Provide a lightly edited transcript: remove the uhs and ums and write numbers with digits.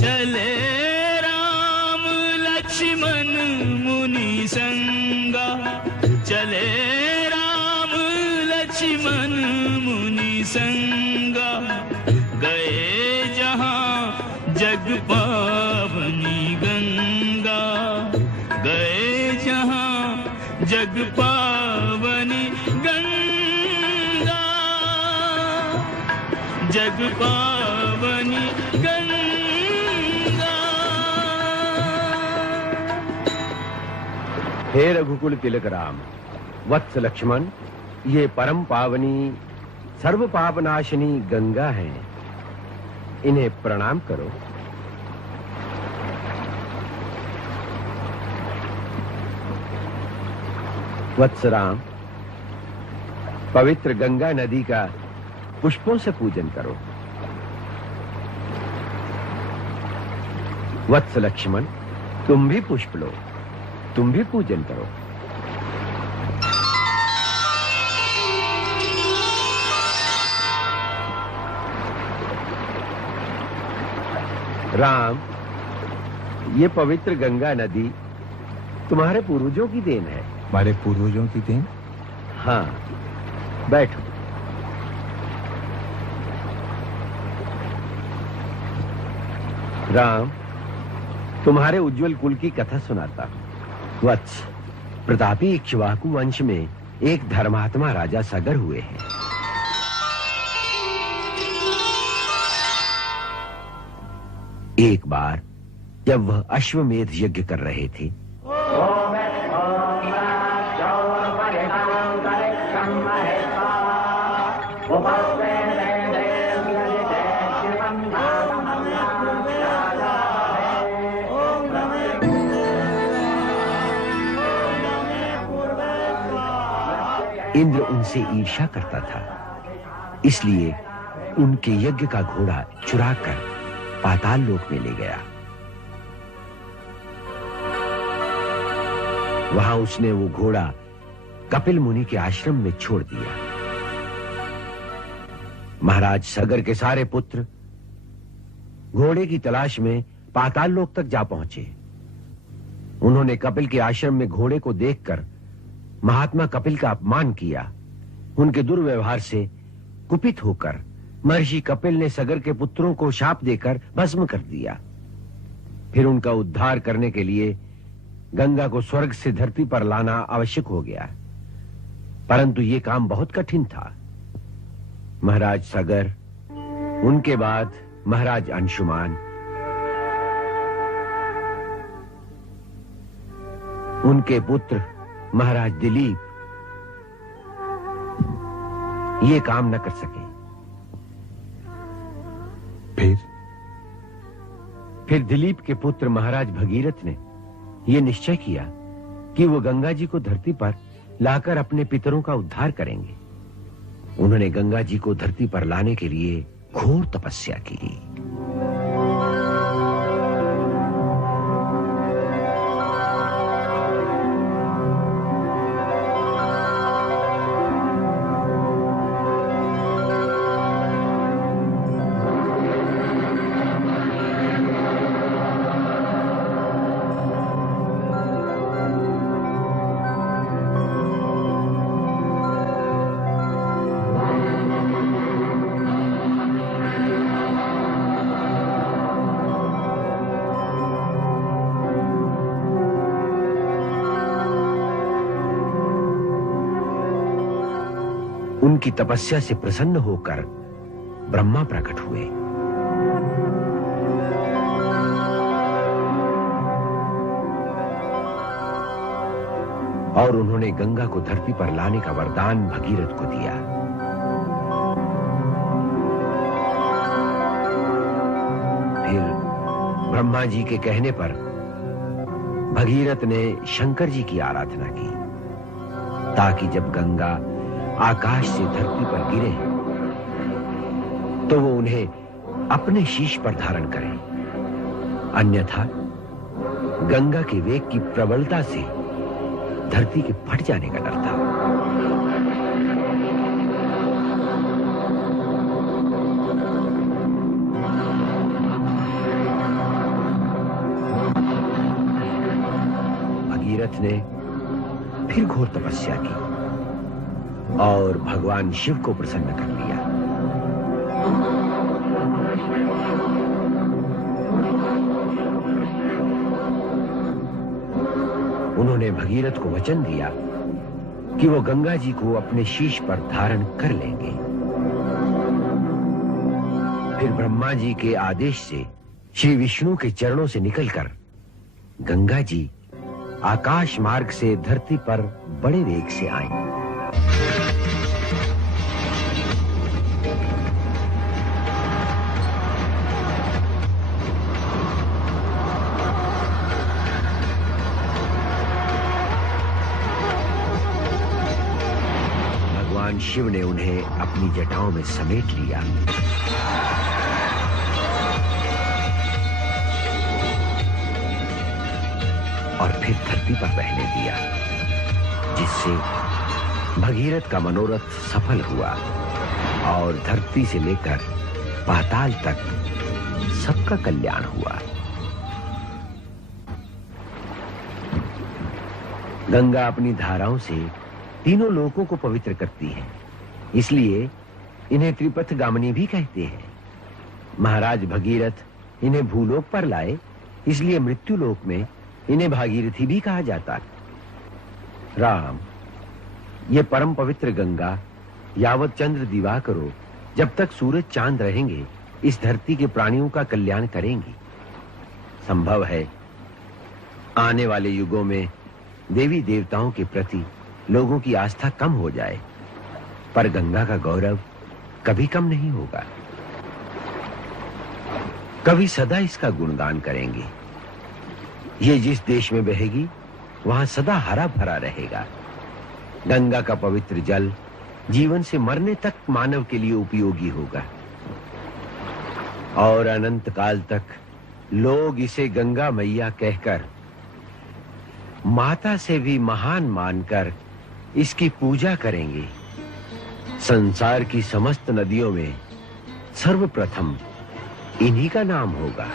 चले राम लक्ष्मण मुनि संगा, चले राम लक्ष्मण मुनि संगा, गए जहां जग पावनी गंगा, गए जहां जग पावनी गंगा, जग पावनी गंगा। हे रघुकुल तिलक राम, वत्स लक्ष्मण, ये परम पावनी सर्व पापनाशिनी गंगा है, इन्हें प्रणाम करो। वत्स राम, पवित्र गंगा नदी का पुष्पों से पूजन करो। वत्स लक्ष्मण, तुम भी पुष्प लो, तुम भी पूजन करो। राम, ये पवित्र गंगा नदी तुम्हारे पूर्वजों की देन है। हमारे पूर्वजों की देन? हाँ, बैठो। राम, तुम्हारे उज्जवल कुल की कथा सुनाता हूं। वत्स, प्रतापी इक्ष्वाकु वंश में एक धर्मात्मा राजा सगर हुए हैं। एक बार जब वह अश्वमेध यज्ञ कर रहे थे, इंद्र उनसे ईर्ष्या करता था, इसलिए उनके यज्ञ का घोड़ा चुराकर पाताल लोक में ले गया। वहां उसने वो घोड़ा कपिल मुनि के आश्रम में छोड़ दिया। महाराज सगर के सारे पुत्र घोड़े की तलाश में पाताल लोक तक जा पहुंचे। उन्होंने कपिल के आश्रम में घोड़े को देखकर महात्मा कपिल का अपमान किया। उनके दुर्व्यवहार से कुपित होकर महर्षि कपिल ने सगर के पुत्रों को शाप देकर भस्म कर दिया। फिर उनका उद्धार करने के लिए गंगा को स्वर्ग से धरती पर लाना आवश्यक हो गया, परंतु यह काम बहुत कठिन था। महाराज सगर, उनके बाद महाराज अंशुमान, उनके पुत्र महाराज दिलीप ये काम न कर सके। फिर दिलीप के पुत्र महाराज भगीरथ ने यह निश्चय किया कि वो गंगा जी को धरती पर लाकर अपने पितरों का उद्धार करेंगे। उन्होंने गंगा जी को धरती पर लाने के लिए घोर तपस्या की। उनकी तपस्या से प्रसन्न होकर ब्रह्मा प्रकट हुए। और उन्होंने गंगा को धरती पर लाने का वरदान भगीरथ को दिया। फिर ब्रह्मा जी के कहने पर भगीरथ ने शंकर जी की आराधना की, ताकि जब गंगा आकाश से धरती पर गिरे तो वो उन्हें अपने शीश पर धारण करें, अन्यथा गंगा के वेग की प्रबलता से धरती के फट जाने का डर था। भगीरथ ने फिर घोर तपस्या की और भगवान शिव को प्रसन्न कर लिया। उन्होंने भगीरथ को वचन दिया कि वो गंगा जी को अपने शीश पर धारण कर लेंगे। फिर ब्रह्मा जी के आदेश से श्री विष्णु के चरणों से निकलकर गंगा जी आकाश मार्ग से धरती पर बड़े वेग से आई। भगवान शिव ने उन्हें अपनी जटाओं में समेट लिया और फिर धरती पर बहने दिया, जिससे भगीरथ का मनोरथ सफल हुआ और धरती से लेकर पाताल तक सबका कल्याण हुआ। गंगा अपनी धाराओं से तीनों लोकों को पवित्र करती है, इसलिए इन्हें त्रिपथ गामिनी भी कहते हैं। महाराज भगीरथ इन्हें भूलोक पर लाए, इसलिए मृत्यु लोक में इन्हें भागीरथी भी कहा जाता है। राम, ये परम पवित्र गंगा यावत चंद्र दिवाकरो जब तक सूरज चांद रहेंगे इस धरती के प्राणियों का कल्याण करेंगी। संभव है आने वाले युगों में देवी देवताओं के प्रति लोगों की आस्था कम हो जाए, पर गंगा का गौरव कभी कम नहीं होगा। कभी सदा इसका गुणगान करेंगे। ये जिस देश में बहेगी वहां सदा हरा भरा रहेगा। गंगा का पवित्र जल जीवन से मरने तक मानव के लिए उपयोगी होगा और अनंत काल तक लोग इसे गंगा मैया कहकर, माता से भी महान मानकर इसकी पूजा करेंगे। संसार की समस्त नदियों में सर्वप्रथम इन्हीं का नाम होगा।